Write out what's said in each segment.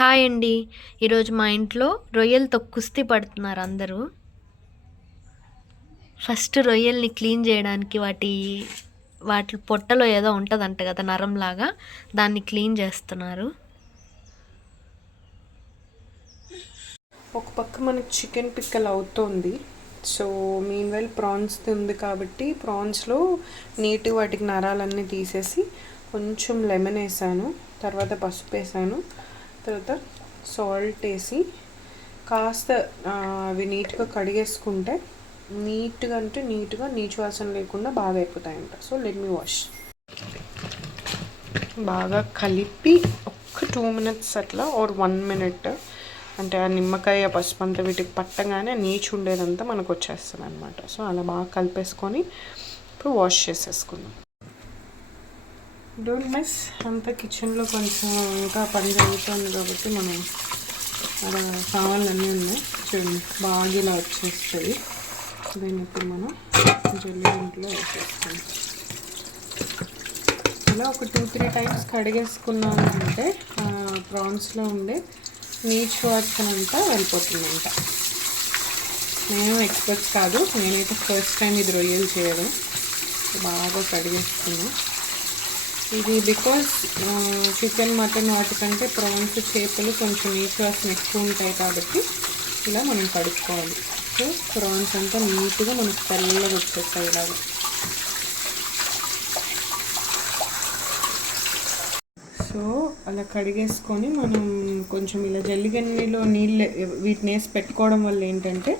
Hi అండి. ఈరోజు మా ఇంట్లో రొయ్యలతో కుస్తీ పడుతున్నారు అందరూ. ఫస్ట్ రొయ్యల్ని క్లీన్ చేయడానికి వాటి పొట్టలో ఏదో ఉంటుందంట కదా, నరంలాగా. దాన్ని క్లీన్ చేస్తున్నారు. ఒక పక్క మనకి చికెన్ పిక్కల్ అవుతోంది. సో మీన్వెల్ ప్రాన్స్ ఉంది కాబట్టి ప్రాన్స్లో నీట్గా వాటికి నరాలన్నీ తీసేసి కొంచెం లెమన్ వేసాను, తర్వాత పసుపు వేసాను, తర్వాత సాల్ట్ వేసి కాస్త అవి నీట్గా కడిగేసుకుంటే నీట్గా నీచు వాసన లేకుండా బాగా అయిపోతాయంట. So let me wash. బాగా కలిపి ఒక 2 minutes అట్లా ఆర్ 1 minute, అంటే ఆ నిమ్మకాయ పసుపు అంతా వీటికి పట్టగానే నీచు ఉండేదంతా మనకు వచ్చేస్తుంది అనమాట. సో అలా బాగా కలిపేసుకొని ఇప్పుడు వాష్ చేసేసుకుందాం. Don't miss. అంతా కిచెన్లో కొంచెం ఇంకా పని జరుగుతుంది కాబట్టి మనం అలా సామాన్లన్నీ ఉన్నాయి చూడండి, బాగా ఇలా వచ్చేస్తుంది. దీన్ని ఇప్పుడు మనం జల్లి ఇంట్లో వేసేసుకుంటాం. ఇలా ఒక 2-3 times కడిగేసుకున్నాము అంటే ప్రాన్స్లో ఉండే నీచు వాసన అంతా వెళ్ళిపోతుందంట. మేము ఎక్స్పర్ట్స్ కాదు, నేనైతే ఫస్ట్ టైం ఇది రొయ్యలు చేయడం. బాగా కడిగేసుకున్నాం. ఇది బికాజ్ చికెన్ మటన్ వాటికంటే ప్రాన్స్ చేపలు కొంచెం నీచు వాసన ఎక్కువ ఉంటాయి కాబట్టి ఇలా మనం కడుక్కోవాలి. సో ప్రాన్స్ అంతా నీట్గా మనకు తెల్లగా వచ్చేస్తాయి ఇలాగా. సో అలా కడిగేసుకొని మనం కొంచెం ఇలా జల్లిగన్నెలో నీళ్ళు వీటిని వేసి పెట్టుకోవడం వల్ల ఏంటంటే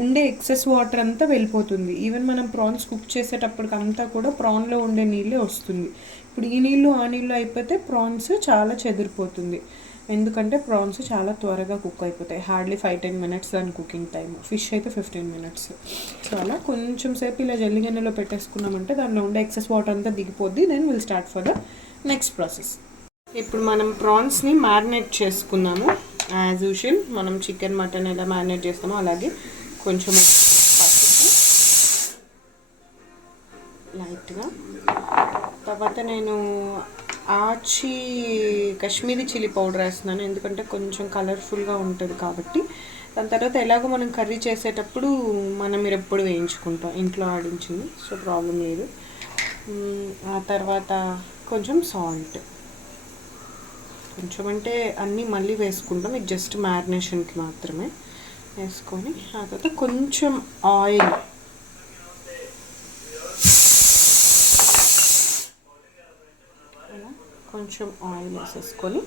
ఉండే ఎక్సెస్ వాటర్ అంతా వెళ్ళిపోతుంది. ఈవెన్ మనం ప్రాన్స్ కుక్ చేసేటప్పటికి అంతా కూడా ప్రాన్లో ఉండే నీళ్ళే వస్తుంది. ఇప్పుడు ఈ నీళ్ళు ఆ నీళ్ళు అయిపోతే ప్రాన్స్ చాలా చెదిరిపోతుంది, ఎందుకంటే ప్రాన్స్ చాలా త్వరగా కుక్ అయిపోతాయి. హార్డ్లీ 5-10 minutes దాని కుకింగ్ టైం. ఫిష్ అయితే 15 minutes. సో అలా కొంచెం సేపు ఇలా జల్లిగన్నెలో పెట్టేసుకున్నామంటే దానిలో ఉండే ఎక్సెస్ వాటర్ అంతా దిగిపోద్ది. Then will start for the next process. ఇప్పుడు మనం ప్రాన్స్ని మ్యారినేట్ చేసుకున్నాము. యాజ్ యూజువల్ మనం చికెన్ మటన్ ఎలా మ్యారినేట్ చేస్తామో అలాగే కొంచెం పసుపు లైట్గా, తర్వాత నేను కాశ్మీరీ చిల్లీ పౌడర్ వేస్తున్నాను ఎందుకంటే కొంచెం కలర్ఫుల్గా ఉంటుంది కాబట్టి. దాని తర్వాత ఎలాగో మనం కర్రీ చేసేటప్పుడు మనం మిరప్పొడి వేయించుకుంటాం, ఇంట్లో ఆడించింది, సో ప్రాబ్లం లేదు. ఆ తర్వాత కొంచెం సాల్ట్, కొంచెం అంటే అన్నీ మళ్ళీ వేసుకుంటాం, ఇది జస్ట్ మ్యారినేషన్కి మాత్రమే వేసుకొని ఆ తర్వాత కొంచెం ఆయిల్, కొంచెం ఆయిల్ వేసేసుకొని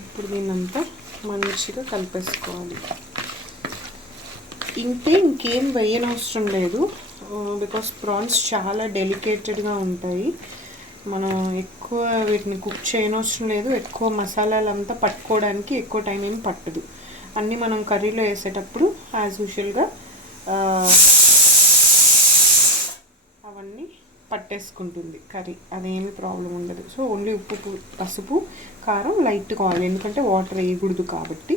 ఇప్పుడు దీన్నంతా మంచిగా కలిపేసుకోవాలి. ఇంకేం వేయనవసరం లేదు, బికాస్ ప్రాన్స్ చాలా డెలికేటెడ్గా ఉంటాయి. మనం ఎక్కువ వీటిని కుక్ చేయనవసరం లేదు. ఎక్కువ మసాలాలంతా పట్టుకోవడానికి ఎక్కువ టైం ఏం పట్టదు. అన్నీ మనం కర్రీలో వేసేటప్పుడు యాజ్ యూజువల్గా అవన్నీ పట్టేసుకుంటుంది కర్రీ, అదేమి ప్రాబ్లం ఉండదు. సో ఓన్లీ ఉప్పు, పసుపు, కారం, లైట్గా ఆయిల్, ఎందుకంటే వాటర్ వేయకూడదు కాబట్టి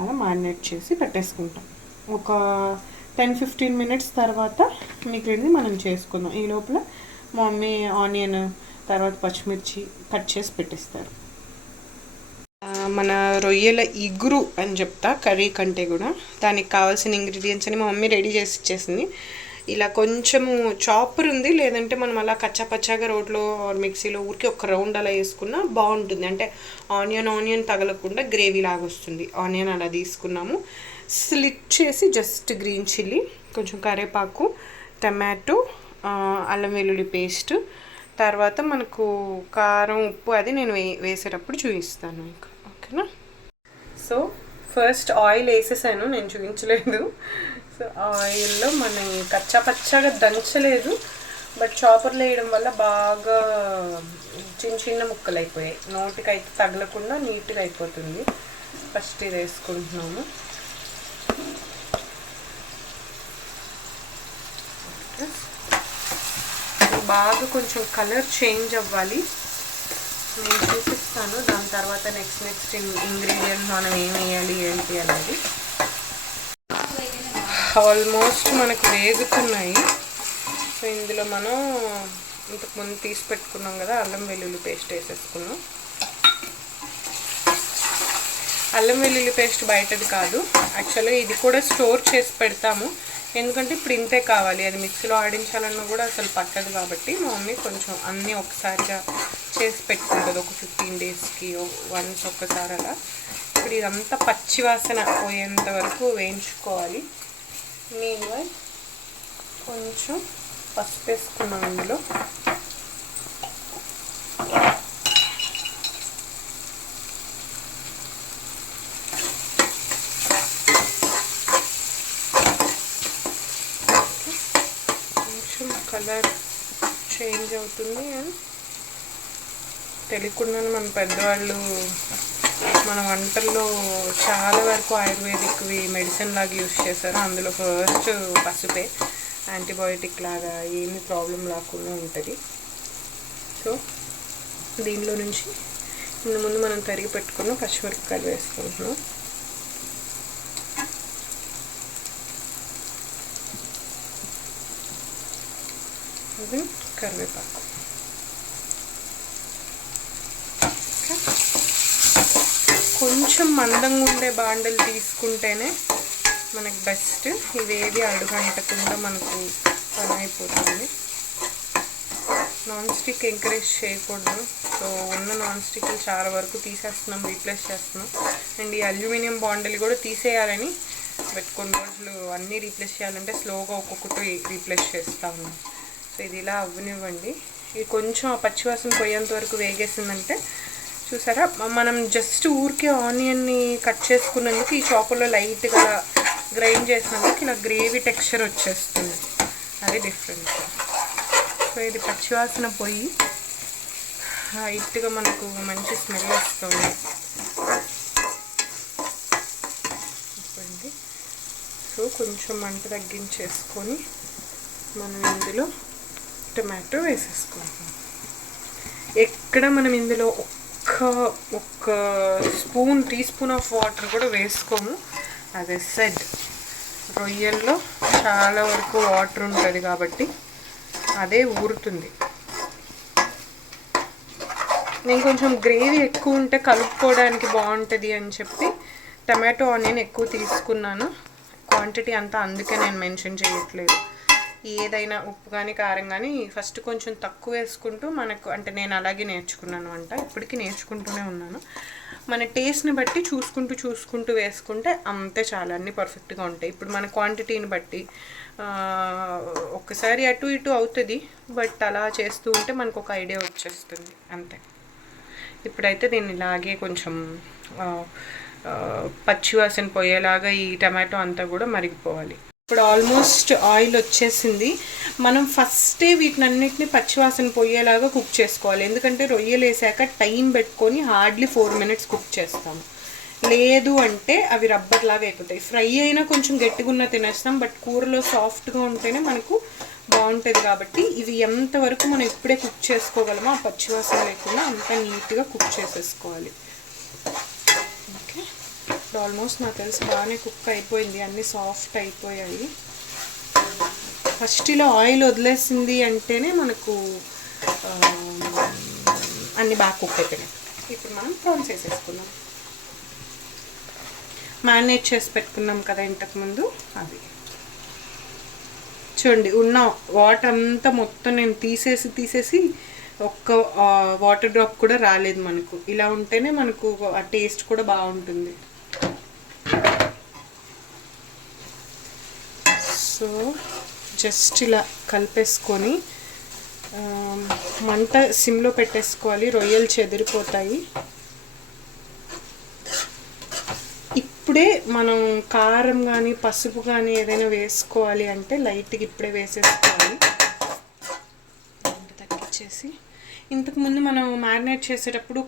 అలా మ్యారినేట్ చేసి పెట్టేసుకుంటాం. ఒక 10-15 minutes తర్వాత మిగిలింది మనం చేసుకుందాం. ఈ లోపల మా మమ్మీ ఆనియన్ తర్వాత పచ్చిమిర్చి కట్ చేసి పెట్టేస్తారు. మన రొయ్యల ఇగురు అని చెప్తా కర్రీ కంటే కూడా, దానికి కావాల్సిన ఇంగ్రీడియంట్స్ అని మా మమ్మీ రెడీ చేసి ఇచ్చేసింది. ఇలా కొంచెము చాపర్ ఉంది, లేదంటే మనం అలా కచ్చాపచ్చాగా రోట్లో మిక్సీలో ఊరికి ఒక రౌండ్ అలా వేసుకున్నా బాగుంటుంది. అంటే ఆనియన్ తగలకుండా గ్రేవీ లాగా వస్తుంది. ఆనియన్ అలా తీసుకున్నాము, స్లిట్ చేసి జస్ట్ గ్రీన్ చిల్లీ, కొంచెం కరివేపాకు, టమాటో, అల్లం వెల్లుల్లి పేస్ట్, తర్వాత మనకు కారం, ఉప్పు అది నేను వేసేటప్పుడు చూపిస్తాను మీకు, ఓకేనా. సో ఫస్ట్ ఆయిల్ వేసేసాను, నేను చూపించలేదు. సో ఆయిల్లో మనం కచ్చాపచ్చాగా దంచలేదు, బట్ చాపర్లో వేయడం వల్ల బాగా చిన్న ముక్కలు అయిపోయాయి, నోటికి అయితే తగలకుండా నీట్గా అయిపోతుంది. ఫస్ట్ ఇది వేసుకుంటున్నాము. బాగా కొంచెం కలర్ చేంజ్ అవ్వాలి, నేను చూపిస్తాను. దాని తర్వాత నెక్స్ట్ ఇంగ్రీడియంట్ మనం ఏం వేయాలి ఏంటి అనేది. ఆల్మోస్ట్ మనకు వేగుతున్నాయి. సో ఇందులో మనం ఇంతకుముందు తీసి పెట్టుకున్నాం కదా అల్లం వెల్లుల్లి పేస్ట్ వేసేసుకున్నాం. అల్లం వెల్లుల్లి పేస్ట్ బయటది కాదు, యాక్చువల్గా ఇది కూడా స్టోర్ చేసి పెడతాము. ఎందుకంటే ఇప్పుడు ఇంతే కావాలి, అది మిక్సీలో ఆడించాలన్నా కూడా అసలు పట్టదు కాబట్టి మా మమ్మీ కొంచెం అన్నీ ఒకసారిగా చేసి పెట్టుకుంటుంది, ఒక 15 డేస్కి వన్స్ ఒక్కసారి అలా. ఇప్పుడు ఇదంతా పచ్చివాసన పోయేంత వరకు వేయించుకోవాలి. నేను కొంచెం పసుపు వేసుకున్నాం ఇందులో. కలర్ చేంజ్ అవుతుంది అండ్ తెలియకుండానే మన పెద్దవాళ్ళు మన వంటల్లో చాలా వరకు ఆయుర్వేదిక్వి మెడిసిన్ లాగా యూస్ చేశారు. అందులో ఫస్ట్ పసుపే, యాంటీబయోటిక్ లాగా ఏమీ ప్రాబ్లం రాకుండా ఉంటుంది. సో దీనిలో నుంచి ముందు మనం తరిగి పెట్టుకున్న పచ్చిమిరపకాయలు వేసుకుంటున్నాం. అది కరివేపాకు. కొంచెం మందంగా ఉండే బాండలు తీసుకుంటేనే మనకు బెస్ట్. ఇవేవి అడుగంటకుండా మనకు పని అయిపోతుంది. నాన్ స్టిక్ ఎంకరేజ్ చేయకూడదు. సో ఉన్న నాన్ స్టిక్లు చాలా వరకు తీసేస్తున్నాం, రీప్లేస్ చేస్తున్నాం. అండ్ ఈ అల్యూమినియం బాండలు కూడా తీసేయాలని బట్ కొన్ని రోజులు అన్నీ రీప్లేస్ చేయాలంటే స్లోగా ఒక్కొక్కటి రీప్లేస్ చేస్తూ ఉన్నాం. సో ఇది ఇలా అవ్వనివ్వండి. ఇది కొంచెం ఆ పచ్చివాసన పోయేంత వరకు వేగేసిందంటే చూసారా, మనం జస్ట్ ఊరికే ఆనియన్ని కట్ చేసుకున్నందుకు ఈ చాపర్లో లైట్గా గ్రైండ్ చేసినందుకు ఇలా గ్రేవీ టెక్స్చర్ వచ్చేస్తుంది. అదే డిఫరెన్స్. సో ఇది పచ్చివాసన పోయి లైట్గా మనకు మంచి స్మెల్ వస్తుంది. సో కొంచెం మంట తగ్గించేసుకొని మనం ఇందులో టమాటో వేసేసుకుంటాం. ఎక్కడ మనం ఇందులో ఒక్క టీ స్పూన్ ఆఫ్ వాటర్ కూడా వేసుకోము. అదే సెడ్ రొయ్యల్లో చాలా వరకు వాటర్ ఉంటుంది కాబట్టి అదే ఊరుతుంది. నేను కొంచెం గ్రేవీ ఎక్కువ ఉంటే కలుపుకోవడానికి బాగుంటుంది అని చెప్పి టమాటో ఆనియన్ ఎక్కువ తీసుకున్నాను. క్వాంటిటీ అంతా అందుకే నేను మెన్షన్ చేయట్లేదు. ఏదైనా ఉప్పు కానీ కారం కానీ ఫస్ట్ కొంచెం తక్కువ వేసుకుంటూ మనకు, అంటే నేను అలాగే నేర్చుకున్నాను వంట, ఇప్పటికీ నేర్చుకుంటూనే ఉన్నాను. మన టేస్ట్ని బట్టి చూసుకుంటూ వేసుకుంటే అంతే చాలా, అన్నీ పర్ఫెక్ట్గా ఉంటాయి. ఇప్పుడు మన క్వాంటిటీని బట్టి ఒక్కసారి అటు ఇటు అవుతుంది, బట్ అలా చేస్తూ ఉంటే మనకు ఒక ఐడియా వచ్చేస్తుంది అంతే. ఇప్పుడైతే దీన్ని ఇలాగే కొంచెం పచ్చివాసన పోయేలాగా ఈ టమాటో అంతా కూడా మరిగిపోవాలి. ఇప్పుడు ఆల్మోస్ట్ ఆయిల్ వచ్చేసింది. మనం ఫస్టే వీటినన్నిటిని పచ్చివాసన పోయేలాగా కుక్ చేసుకోవాలి. ఎందుకంటే రొయ్యలు వేసాక టైం పెట్టుకొని హార్డ్లీ 4 minutes కుక్ చేస్తాము. లేదు అంటే అవి రబ్బర్ లాగా అయిపోతాయి. ఫ్రై అయినా కొంచెం గట్టిగా ఉన్న తినేస్తాం, బట్ కూరలో సాఫ్ట్గా ఉంటేనే మనకు బాగుంటుంది. కాబట్టి ఇవి ఎంతవరకు మనం ఇప్పుడే కుక్ చేసుకోగలమో ఆ పచ్చివాసన లేకుండా అంతా నీట్గా కుక్ చేసేసుకోవాలి. ఓకే, ఇప్పుడు ఆల్మోస్ట్ నాకు తెలిసి బాగానే కుక్ అయిపోయింది, అన్నీ సాఫ్ట్ అయిపోయాయి. ఫస్ట్ ఇలా ఆయిల్ వదిలేసింది అంటేనే మనకు అన్నీ బాగా కుక్ అయిపోయినాయి. ఇప్పుడు మనం ప్రాన్స్ వేసేసుకున్నాం. మ్యారినేట్ చేసి పెట్టుకున్నాం కదా ఇంతకుముందు, అది చూడండి. ఉన్న వాటర్ అంతా మొత్తం నేను తీసేసి ఒక్క వాటర్ డ్రాప్ కూడా రాలేదు మనకు. ఇలా ఉంటేనే మనకు ఆ టేస్ట్ కూడా బాగుంటుంది. సో జస్ట్ ఇలా కలిపేసుకొని మంట సిమ్లో పెట్టేసుకోవాలి, రొయ్యలు చెదిరిపోతాయి. ఇప్పుడే మనం కారం కానీ పసుపు కానీ ఏదైనా వేసుకోవాలి అంటే లైట్గా ఇప్పుడే వేసేసుకోవాలి. తగ్గించేసి ఇంతకుముందు మనం మ్యారినేట్ చేసేటప్పుడు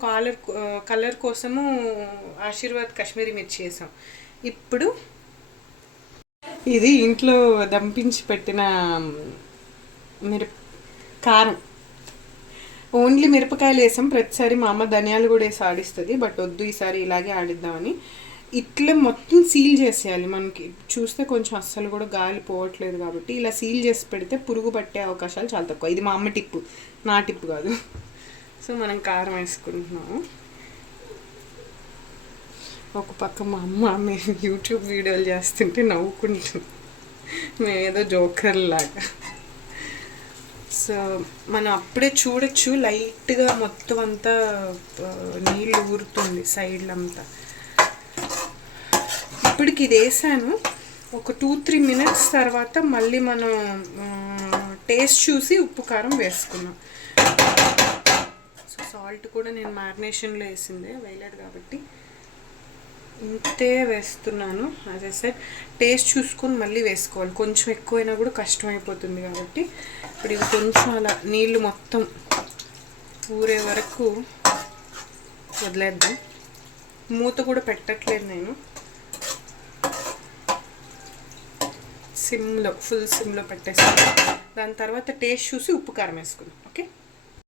కలర్ కోసము ఆశీర్వాద్ కాశ్మీరీ మిర్చి వేసాం. ఇప్పుడు ఇది ఇంట్లో దంపించి పెట్టిన కారం, ఓన్లీ మిరపకాయలు వేసాం. ప్రతిసారి మా అమ్మ ధనియాలు కూడా వేసి ఆడిస్తుంది, బట్ వద్దు ఈసారి ఇలాగే ఆడిద్దామని. ఇట్లా మొత్తం సీల్ చేసేయాలి. మనకి చూస్తే కొంచెం అస్సలు కూడా గాలి పోవట్లేదు కాబట్టి ఇలా సీల్ చేసి పెడితే పురుగు పట్టే అవకాశాలు చాలా తక్కువ. ఇది మా అమ్మ టిప్పు, నా టిప్పు కాదు. సో మనం కారం వేసుకుంటున్నాము. ఒక పక్క మా అమ్మ మేము యూట్యూబ్ వీడియోలు చేస్తుంటే నవ్వుకుంటుంది, మేమేదో జోకర్ లాగా. సో మనం అప్పుడే చూడొచ్చు లైట్గా మొత్తం అంతా నీళ్ళు ఊరుతుంది సైడ్లంతా. ఇప్పటికి ఇది వేసాను. ఒక 2-3 మినిట్స్ తర్వాత మళ్ళీ మనం టేస్ట్ చూసి ఉప్పు కారం వేసుకున్నాం. సో సాల్ట్ కూడా నేను మ్యారినేషన్లో వేసిందే, వేయలేదు కాబట్టి ఇంతే వేస్తున్నాను. యాజ్ ఐ సెడ్ టేస్ట్ చూసుకొని మళ్ళీ వేసుకోవాలి. కొంచెం ఎక్కువైనా కూడా కష్టమైపోతుంది కాబట్టి ఇప్పుడు ఇవి కొంచెం అలా నీళ్ళు మొత్తం ఊరే వరకు వదిలేద్దాం. మూత కూడా పెట్టట్లేదు నేను, సిమ్లో, ఫుల్ సిమ్లో పెట్టేస్తాను. దాని తర్వాత టేస్ట్ చూసి ఉప్పు కారం వేసుకుందాం. ఓకే.